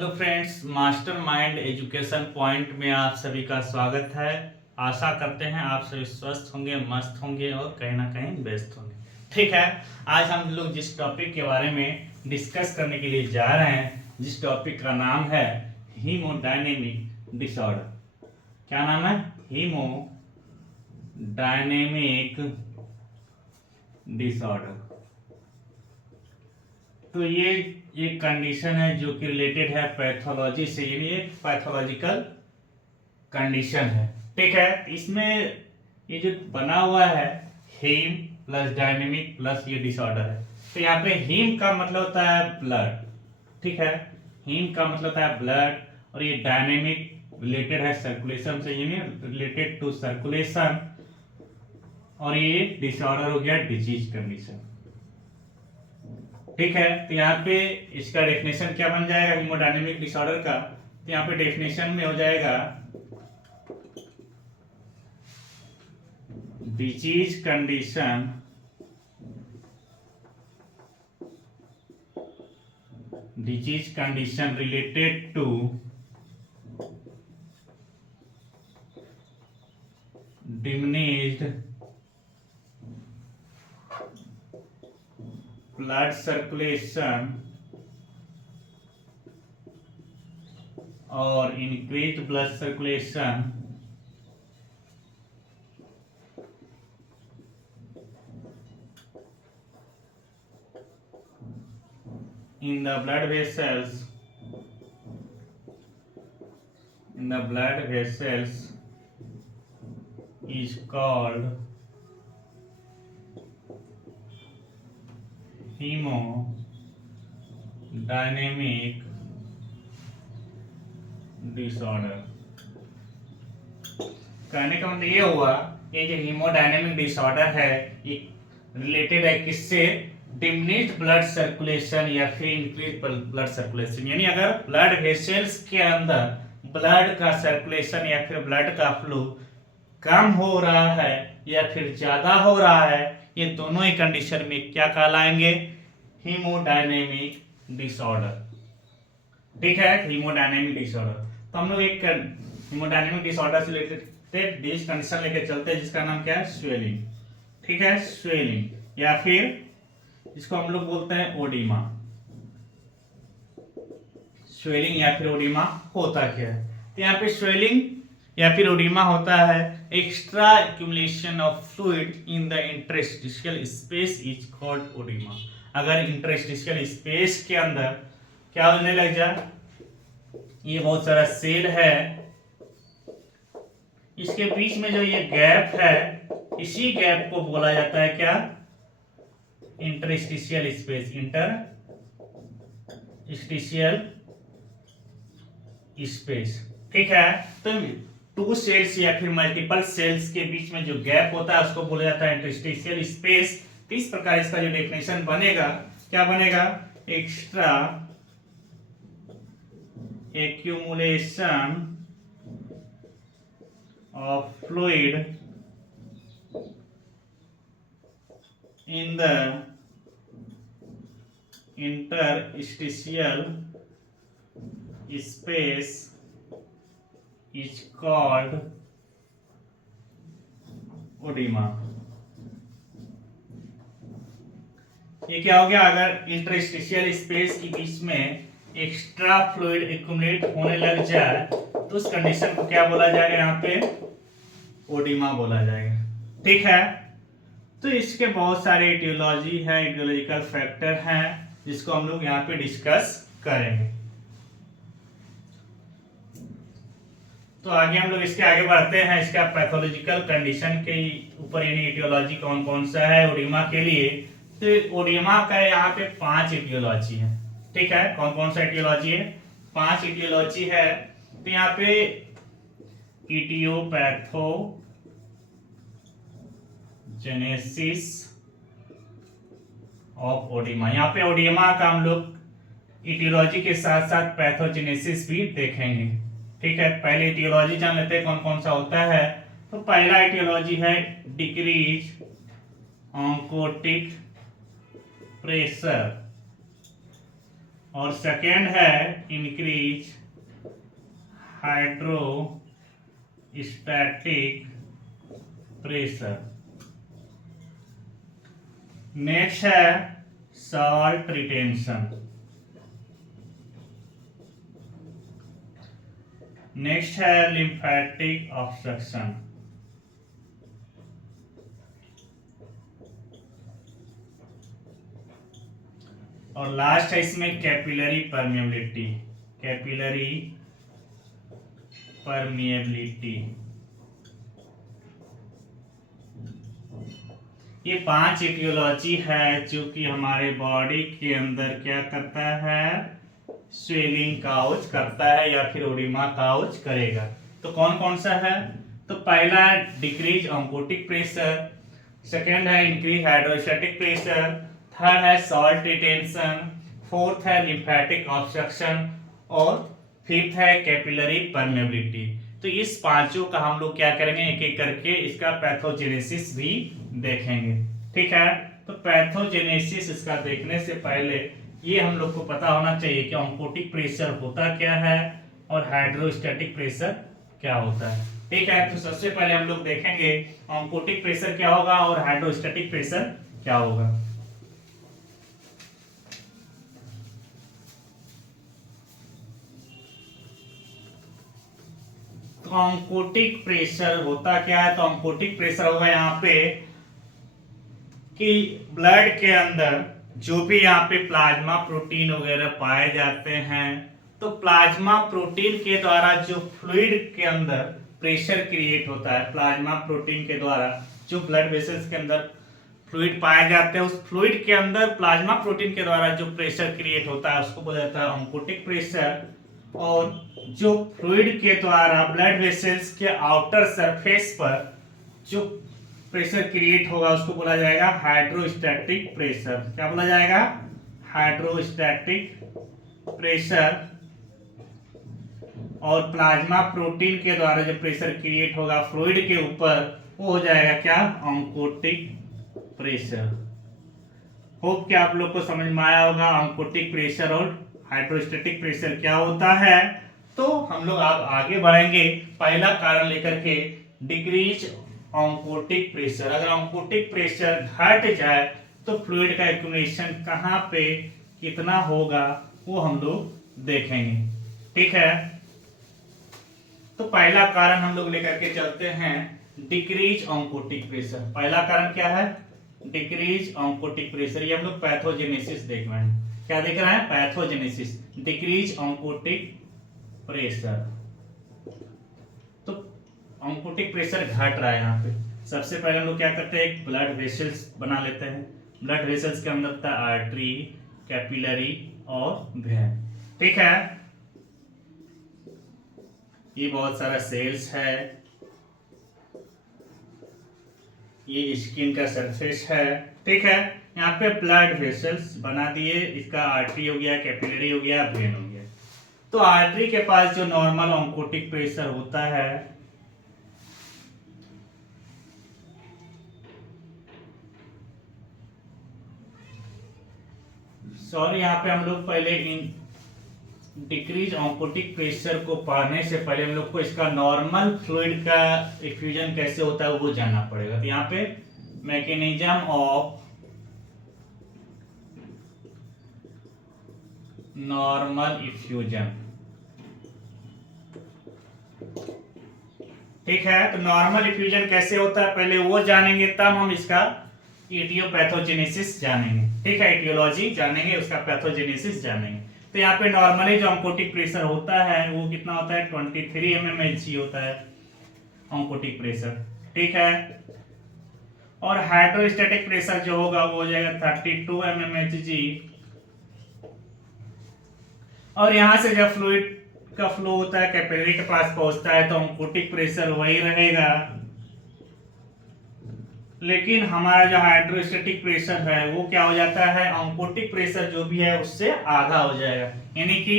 Hello friends, mastermind education point में आप सभी का स्वागत है। आशा करते हैं आप सभी स्वस्थ होंगे, मस्त होंगे और कहीं ना कहीं व्यस्त होंगे। ठीक है, आज हम लोग जिस टॉपिक के बारे में डिस्कस करने के लिए जा रहे हैं, जिस टॉपिक का नाम है हीमोडायनेमिक डिसऑर्डर। क्या नाम है? Haemodynamic disorder. तो ये एक कंडीशन है जो कि रिलेटेड है पैथोलॉजी से, यानी एक पैथोलॉजिकल कंडीशन है। ठीक है, इसमें ये जो बना हुआ है हीम प्लस डायनेमिक प्लस ये डिसऑर्डर है। तो यहाँ पे हीम का मतलब होता है ब्लड। ठीक है, हीम का मतलब होता है ब्लड, और ये डायनेमिक रिलेटेड है सर्कुलेशन से, यानी रिलेटेड टू सर्कुलेशन, और ये डिसऑर्डर हो गया डिजीज कंडीशन। ठीक है, तो यहाँ पे इसका डेफिनेशन क्या बन जाएगा हीमोडायनेमिक डिसऑर्डर का? तो यहाँ पे डेफिनेशन में हो जाएगा disease condition related to diminished blood circulation और increased blood circulation in the blood vessels is called haemodynamic disorder. कहने का मतलब ये हुआ, ये जो हीमोडायनेमिक डिसऑर्डर है ये रिलेटेड है किससे? डिमिनिश्ड ब्लड सर्कुलेशन या फिर इंक्रीज ब्लड सर्कुलेशन। यानी अगर ब्लड वेसल्स के अंदर ब्लड का सर्कुलेशन या फिर ब्लड का फ्लो कम हो रहा है या फिर ज्यादा हो रहा है, ये दोनों ही कंडीशन में क्या कहलाएंगे? Haemodynamic disorder. ठीक है, हीमोडायनेमिक डिसऑर्डर। तो हम लोग एक हीमोडायनेमिक डिसऑर्डर से रिलेटेड डिजीज कंडीशन लेके चलते हैं जिसका नाम क्या है? स्वेलिंग। ठीक है, स्वेलिंग या फिर इसको हम लोग बोलते हैं ओडिमा। स्वेलिंग या फिर ओडिमा होता क्या है? तो यहाँ पे स्वेलिंग या फिर ओडिमा होता है extra accumulation of fluid in the interstitial space is called oedema. अगर इंटरस्टिशियल स्पेस के अंदर क्या होने लग जाए, ये बहुत सारा सेल है, इसके बीच में जो ये गैप है, इसी गैप को बोला जाता है क्या? Interstitial space. Interstitial space. ठीक है, तो टू सेल्स या फिर मल्टीपल सेल्स के बीच में जो गैप होता है उसको बोला जाता है इंटरस्टिशियल स्पेस। तो इस प्रकार इसका जो डेफिनेशन बनेगा, क्या बनेगा? Extra accumulation of fluid in the interstitial space is called oedema. ये क्या हो गया? अगर इंटरस्टिशियल स्पेस के बीच में एक्स्ट्रा फ्लूइड एक्यूमुलेट होने लग जाए तो उस कंडीशन को क्या बोला जाएगा? यहाँ पे ओडिमा बोला जाएगा। ठीक है, तो इसके बहुत सारे एटियोलॉजी है, एटियोलॉजिकल फैक्टर हैं जिसको हम लोग यहाँ पे डिस्कस करेंगे। तो आगे हम लोग इसके आगे बढ़ते हैं, इसका पैथोलॉजिकल कंडीशन के ऊपर, यानी एटियोलॉजी कौन कौन सा है ओडिमा के लिए। तो ओडिमा का यहाँ पे 5 एटियोलॉजी है। ठीक है, कौन कौन सा एटियोलॉजी है? 5 एटियोलॉजी है। तो यहाँ पे इटियोपैथोजेनेसिस ऑफ ओडिमा, यहाँ पे ओडिमा का हम लोग इटियोलॉजी के साथ साथ पैथोजेनेसिस भी देखेंगे। ठीक है, पहले इटियोलॉजी जान लेते हैं कौन कौन सा होता है। तो पहला इटियोलॉजी है डिक्रीज ऑन्कोटिक प्रेशर और सेकेंड है इंक्रीज हाइड्रोस्टैटिक प्रेशर। नेक्स्ट है सॉल्ट रिटेंशन। नेक्स्ट है लिम्फेटिक ऑब्स्ट्रक्शन। और लास्ट है इसमें कैपिलरी परमिएबिलिटी। Capillary permeability. ये 5 इटियोलॉजी है जो कि हमारे बॉडी के अंदर क्या करता है, स्वेलिंग काउज करता है या फिर ओडिमा काउज करेगा। तो कौन कौन सा है? तो पहला है डिक्रीज ऑन्कोटिक प्रेशर, सेकेंड है इंक्रीज हाइड्रोस्टैटिक प्रेशर, थर्ड है सॉल्ट रिटेंशन, फोर्थ है लिम्फेटिक ऑब्स्ट्रक्शन और फिफ्थ है कैपिलरी परमेबिलिटी। तो इस पांचों का हम लोग क्या करेंगे, एक एक करके इसका पैथोजेनेसिस भी देखेंगे। ठीक है, तो पैथोजेनेसिस इसका देखने से पहले ये हम लोग को पता होना चाहिए कि ऑन्कोटिक प्रेशर होता क्या है और हाइड्रोस्टैटिक प्रेशर क्या होता है। ठीक है, तो सबसे पहले हम लोग देखेंगे ऑन्कोटिक प्रेशर क्या होगा और हाइड्रोस्टैटिक प्रेशर क्या होगा। तो ऑन्कोटिक प्रेशर होता क्या है? तो ऑन्कोटिक प्रेशर होगा यहाँ पे कि ब्लड के अंदर जो भी यहाँ पे प्लाज्मा प्रोटीन वगैरह पाए जाते हैं, तो प्लाज्मा प्रोटीन के द्वारा जो फ्लूइड के अंदर प्रेशर क्रिएट होता है, प्लाज्मा प्रोटीन के द्वारा जो ब्लड वेसल्स के अंदर फ्लूइड पाए जाते हैं, उस फ्लूइड के अंदर प्लाज्मा प्रोटीन के द्वारा जो प्रेशर क्रिएट होता है उसको बोला जाता है ऑन्कोटिक प्रेशर। और जो फ्लूइड के द्वारा ब्लड वेसल्स के आउटर सरफेस पर जो प्रेशर क्रिएट होगा उसको बोला जाएगा हाइड्रोस्टैटिक प्रेशर। क्या बोला जाएगा? Hydrostatic pressure. और प्लाज्मा प्रोटीन के द्वारा जो प्रेशर क्रिएट होगा फ्लूइड के ऊपर वो हो जाएगा क्या? Oncotic pressure. होप कि आप लोग को समझ में आया होगा ऑन्कोटिक प्रेशर और हाइड्रोस्टैटिक प्रेशर क्या होता है। तो हम लोग अब आगे बढ़ेंगे पहला कारण लेकर के, डिक्रीज ऑन्कोटिक प्रेशर। अगर ऑन्कोटिक प्रेशर घट जाए तो फ्लूइड का एक्यूमुलेशन कहाँ पे कितना होगा वो हम लोग देखेंगे। ठीक है, तो पहला कारण हम लोग लेकर के चलते हैं डिक्रीज ऑन्कोटिक प्रेशर। पहला कारण क्या है? Decrease oncotic pressure. ये हम लोग पैथोजेनेसिस देख रहे हैं। क्या देख रहे हैं? Pathogenesis, decrease oncotic pressure. तो ऑन्कोटिक प्रेशर घट रहा है यहाँ पे। सबसे पहले हम लोग क्या करते हैं, एक ब्लड वेसल्स बना लेते हैं। ब्लड वेसल्स के अंदर होता है आर्टरी, कैपिलरी और वेन। ठीक है, ये बहुत सारा सेल्स है, ये स्किन का सरफेस है। ठीक है, यहाँ पे ब्लड वेसल्स बना दिए, इसका आर्टरी हो गया, कैपिलरी हो गया, वेन हो गया। तो आर्टरी के पास जो नॉर्मल ऑन्कोटिक प्रेशर होता है यहाँ पे हम लोग पहले इन डिक्रीज ऑन्कोटिक प्रेशर को पढ़ने से पहले हम लोग को इसका नॉर्मल फ्लूइड का इफ्यूजन कैसे होता है वो जानना पड़ेगा। तो यहाँ पे मैकेनिज्म ऑफ नॉर्मल इफ्यूजन। ठीक है, तो नॉर्मल इफ्यूजन कैसे होता है पहले वो जानेंगे, तब हम इसका इटियोपैथोजेनेसिस जानेंगे। ठीक है, इटियोलॉजी जानेंगे, उसका पैथोजेनेसिस जानेंगे। तो यहाँ पे नॉर्मली जो ऑन्कोटिक प्रेशर होता है वो कितना होता है? 23 mmHg होता है ऑन्कोटिक प्रेशर। ठीक है, और हाइड्रोस्टैटिक प्रेशर जो होगा वो हो जाएगा 32 mmHg। और यहां से जब फ्लूइड का फ्लो होता है कैपिलरी के पास पहुंचता है तो ऑन्कोटिक प्रेशर वही रहेगा, लेकिन हमारा जो हाइड्रोस्टैटिक प्रेशर है वो क्या हो जाता है? ऑन्कोटिक प्रेशर जो भी है उससे आधा हो जाएगा, यानी कि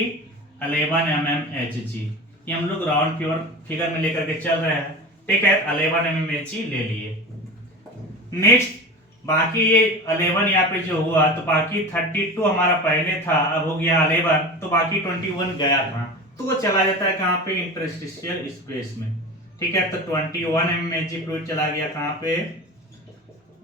11 mmHg। ये हम लोग राउंड फिगर में लेकर के चल रहे हैं। ठीक है, 11 mmHg ले लिए। नेक्स्ट बाकी ये 11 यहाँ पे जो हुआ तो बाकी 32 हमारा पहले था, अब हो गया 11, तो बाकी 21 गया था, तो वो चला जाता है कहाँ पे, इंटरस्टिशियल स्पेस में। ठीक है, तो 21 mmHg फ्लूइड चला गया कहाँ पे,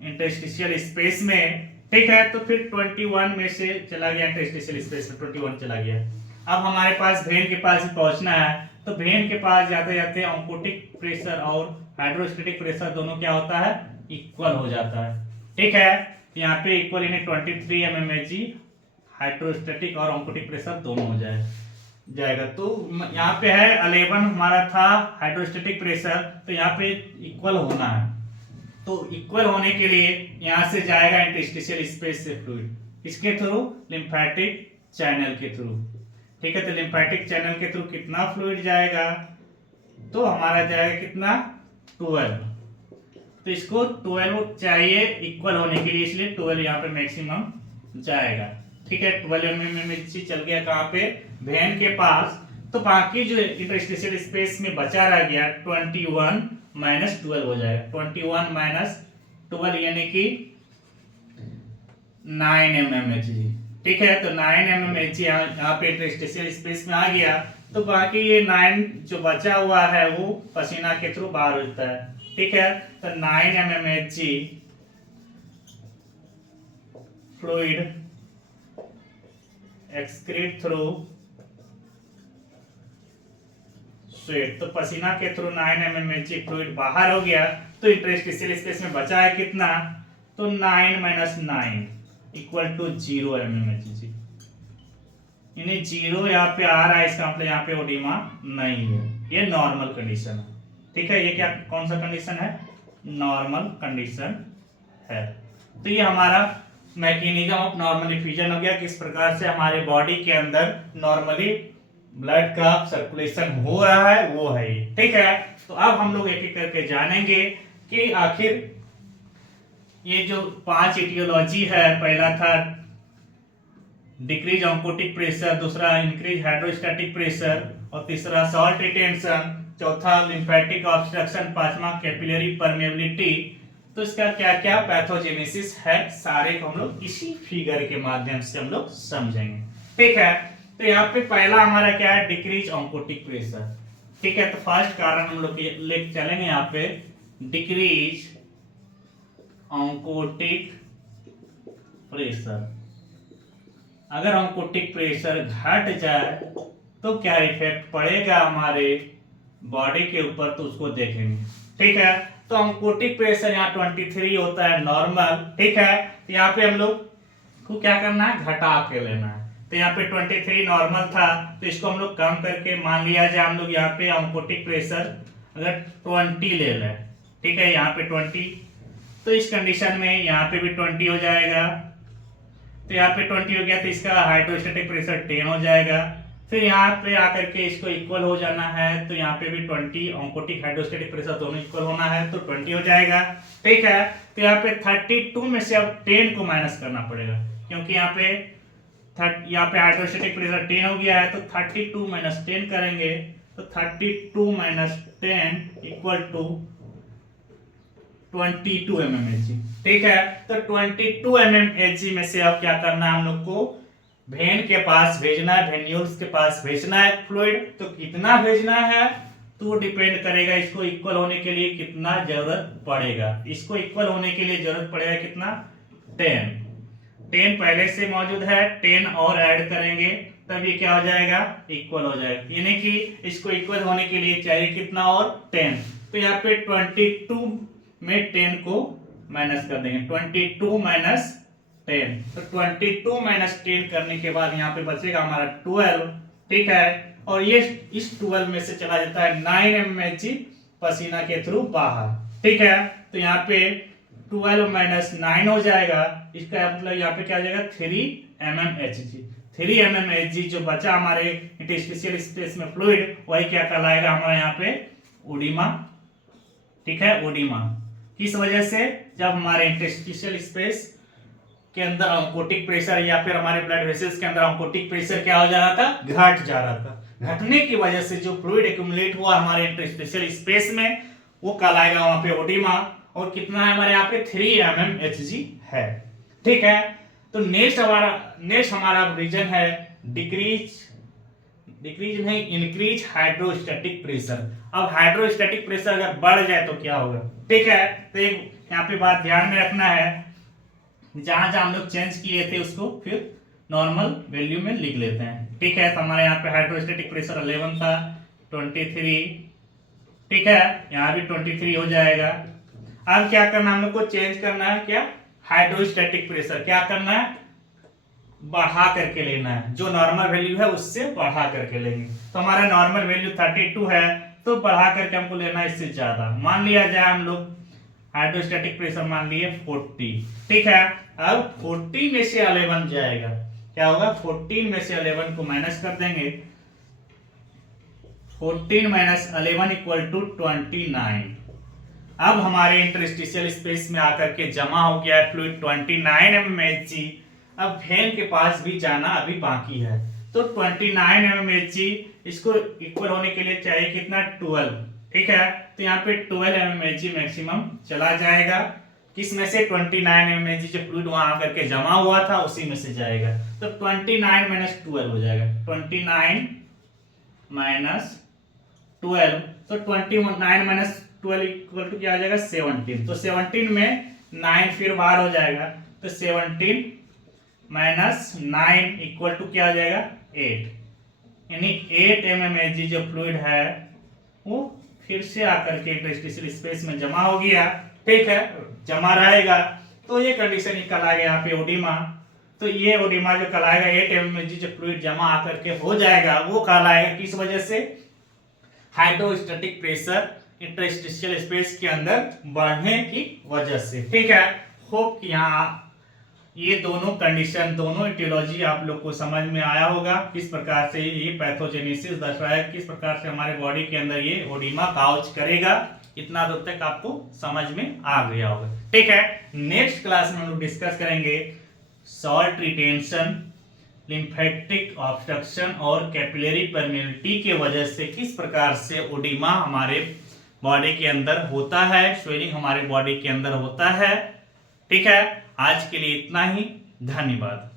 इंटरस्टिशियल स्पेस में। ठीक है, तो फिर 21 में से चला गया इंटरस्टिशियल स्पेस में, 21 चला गया। अब हमारे पास वेन के पास ही पहुंचना है, तो वेन के पास जाते जाते ऑन्कोटिक प्रेशर और हाइड्रोस्टेटिक प्रेशर दोनों क्या होता है, इक्वल हो जाता है। ठीक है, यहाँ पे इक्वल यानी 23 mmHg हाइड्रोस्टेटिक और ऑन्कोटिक प्रेशर दोनों हो जाएगा। तो यहाँ पे है 11 हमारा था हाइड्रोस्टेटिक प्रेशर, तो यहाँ पे इक्वल होना है, तो इक्वल होने के लिए यहाँ से जाएगा इंटरस्टिशियल स्पेस से फ्लूइड, किसके थ्रू, लिम्फेटिक चैनल के थ्रू। ठीक है, तो लिम्फेटिक चैनल के थ्रू कितना फ्लूइड जाएगा, तो हमारा जाएगा कितना, 12। तो इसको 12 चाहिए इक्वल होने के लिए, इसलिए 12 यहाँ पे मैक्सिमम जाएगा। ठीक है, 12 mmHg चल गया कहाँ पे, वेन के पास। तो बाकी जो इंटरस्टिशियल स्पेस में बचा रह गया 21 माइनस 12 हो जाएगा, 21 माइनस 12 यानी कि 9 mmHg। ठीक है, तो 9 mmHg यहाँ पे इंटरस्टिशियल स्पेस में आ गया, तो बाकी ये 9 जो बचा हुआ है वो पसीना के थ्रू बाहर होता है। ठीक है, तो 9 mmHg fluid excrete through sweat, तो पसीना के थ्रू 9 mmHg फ्लूइड बाहर हो गया, तो इंटरस्टिशियल स्पेस में बचा है कितना, तो 9 माइनस 9 इक्वल टू 0 mmHg, यानी 0 यहाँ पे आ रहा है, इसका मतलब यहाँ पे ओडिमा नहीं है, ये नॉर्मल कंडीशन है। ठीक है, ये क्या, कौन सा कंडीशन है, नॉर्मल कंडीशन है। तो ये हमारा मैकेनिज्म ऑफ नॉर्मल डिफ्यूजन हो गया, किस प्रकार से हमारे बॉडी के अंदर नॉर्मली ब्लड का सर्कुलेशन हो रहा है, वो है। ठीक है, तो अब हम लोग एक एक करके जानेंगे कि आखिर ये जो 5 इटियोलॉजी है, पहला था डिक्रीज ऑन्कोटिक प्रेशर, दूसरा इंक्रीज हाइड्रोस्टैटिक प्रेशर, और तीसरा सॉल्ट रिटेंशन, चौथा लिम्फेटिक ऑब्स्ट्रक्शन, पांचवा कैपिलरी परमेबिलिटी। तो इसका क्या क्या पैथोजेनेसिस है, सारे को हम लोग इसी फिगर के माध्यम से हम लोग समझेंगे। ठीक है, तो यहाँ पे पहला हमारा क्या है, डिक्रीज ऑन्कोटिक प्रेशर। ठीक है, तो फर्स्ट कारण हम लोग लेके चलेंगे यहाँ पे, डिक्रीज ऑन्कोटिक प्रेशर। अगर ऑन्कोटिक प्रेशर घट जाए तो क्या इफेक्ट पड़ेगा हमारे बॉडी के ऊपर, तो उसको देखेंगे। ठीक है, तो ऑन्कोटिक प्रेशर यहाँ 23 होता है नॉर्मल। ठीक है, तो यहाँ पे हम लोग को क्या करना है, घटा के लेना है। तो यहाँ पे 23 नॉर्मल था, तो इसको हम लोग कम करके मान लिया जाए, हम लोग यहाँ पे ऑन्कोटिक प्रेशर अगर 20 ले लें। ठीक है, यहाँ पे 20, तो इस कंडीशन में यहाँ पे भी 20 हो जाएगा। तो यहाँ पे 20 हो गया, तो इसका हाइड्रोस्टैटिक प्रेशर 10 हो जाएगा। फिर यहाँ पे आकर के इसको इक्वल हो जाना है, तो यहाँ पे भी 20 ऑन्कोटिक हाइड्रोस्टैटिक प्रेशर दोनों इक्वल होना है, तो 20 हो जाएगा। ठीक है, तो यहाँ पे 32 में से अब 10 को माइनस करना पड़ेगा, क्योंकि यहाँ पे हाइड्रोस्टैटिक प्रेशर 10 हो गया है, तो 32 माइनस 10 करेंगे, तो 32 माइनस 10 इक्वल टू 22 mmHg। ठीक है, तो 22 mmHg में से अब क्या करना है, हम लोग को वेन के पास भेजना है, वेन्यूल्स के पास भेजना है फ्लूइड। तो कितना भेजना है, तो डिपेंड करेगा इसको इक्वल होने के लिए कितना जरूरत पड़ेगा। इसको इक्वल होने के लिए जरूरत पड़ेगा कितना, 10 पहले से मौजूद है, 10 और ऐड करेंगे तब ये क्या हो जाएगा, इक्वल हो जाएगा। यानी कि इसको इक्वल होने के लिए चाहिए कितना, और 10। तो यहाँ पे 22 में 10 को माइनस कर देंगे, 22 माइनस 10, तो 22 माइनस 10 करने के बाद यहाँ पे बचेगा हमारा 12। ठीक है, और ये इस 12 में से चला जाता है 9 mmHg पसीना के थ्रू बाहर। ठीक है, तो यहाँ पे 12 माइनस 9 हो जाएगा, इसका मतलब यहाँ पे क्या आ जाएगा, 3 mmHg। 3 mmHg जो बचा हमारे इंटरस्टिशियल स्पेस में फ्लूइड, वही क्या कहलाएगा हमारा यहाँ पे, ओडिमा। ठीक है, ओडिमा किस वजह से, जब हमारे इंटरस्टिशियल स्पेस के अंदर ऑन्कोटिक प्रेशर या फिर हमारे ब्लड वेसल्स के अंदर ऑन्कोटिक प्रेशर क्या हो जा रहा था, घट जा रहा था। घटने की वजह से जो फ्लूइड एक्यूमुलेट हुआ हमारे इंटरस्टिशियल स्पेस में, वो कहलाएगा वहां पे ओडिमा। और कितना है हमारे यहाँ पे 3 mmHg है। ठीक है, तो नेक्स्ट हमारा रीजन है डिक्रीज नहीं, इंक्रीज हाइड्रोस्टैटिक प्रेशर। अब हाइड्रोस्टैटिक प्रेशर अगर बढ़ जाए तो क्या होगा। ठीक है, तो एक यहाँ पे बात ध्यान में रखना है, जहां जहां हम लोग चेंज किए थे उसको फिर नॉर्मल वैल्यू में लिख लेते हैं। ठीक है, तो हमारे यहाँ पे हाइड्रोस्टैटिक प्रेशर 11 था, 23। ठीक है, यहाँ भी 23 हो जाएगा। अब क्या करना, हम लोग को चेंज करना है क्या, हाइड्रोस्टैटिक प्रेशर क्या करना है, बढ़ा करके लेना है। जो नॉर्मल वैल्यू है उससे बढ़ा करके लेंगे। तो हमारा नॉर्मल वैल्यू 32 है, तो बढ़ा करके हमको लेना है इससे ज्यादा। मान लिया जाए हम लोग हाइड्रोस्टैटिक प्रेशर मान लिए 40। ठीक है, अब 40 में से 11 जाएगा, क्या होगा, 14 में से 11 को माइनस कर देंगे। 14 माइनस 11 इक्वल टू 29। अब हमारे इंटरस्टिशियल स्पेस में आकर के जमा हो गया है फ्लूइड 29 mmHg। अब वेन के पास भी जाना अभी बाकी है, तो 29 mmHg इसको इक्वल होने के लिए चाहिए कितना, 12। ठीक है, तो यहाँ पे 12 mmHg मैक्सिमम चला जाएगा। किस में से, 29 mmHg जो फ्लूइड वहां आकर के जमा हुआ था उसी में से जाएगा। तो 29 माइनस 12 हो जाएगा, 29 माइनस 12, तो 29 माइनस 12 इक्वल टू क्या आ जाएगा, 17। तो 17 में 9 फिर बाहर हो जाएगा, तो 17 माइनस 9 इक्वल टू क्या आ जाएगा, 8। यानी 8 mmHg जो फ्लूइड है वो फिर से आकर के इंटरस्टिशियल स्पेस में जमा हो गया। ठीक है, जमा रहेगा, तो ये कंडीशन निकल आएगा यहाँ पे ओडिमा। तो ये ओडिमा जो कहलाएगा 8 mmHg जो फ्लूइड जमा आकर के हो जाएगा, वो कहलाएगा किस वजह से, हाइड्रोस्टैटिक प्रेशर इंटरस्टिशियल स्पेस के अंदर बढ़ने की वजह से। ठीक है, होप कि यहाँ ये दोनों कंडीशन, दोनों इटियोलॉजी आप लोग को समझ में आया होगा, किस प्रकार से ये पैथोजेनेसिस दर्शाया, किस प्रकार से हमारे बॉडी के अंदर ये ओडिमा काउच करेगा। इतना दूर तक आपको समझ में आ गया होगा। ठीक है, नेक्स्ट क्लास में हम लोग डिस्कस करेंगे सॉल्ट रिटेंशन, लिम्फेटिक ऑब्स्ट्रक्शन और कैपिलरी परमेबिलिटी के वजह से किस प्रकार से ओडिमा हमारे बॉडी के अंदर होता है, स्वेलिंग हमारे बॉडी के अंदर होता है। ठीक है, आज के लिए इतना ही, धन्यवाद।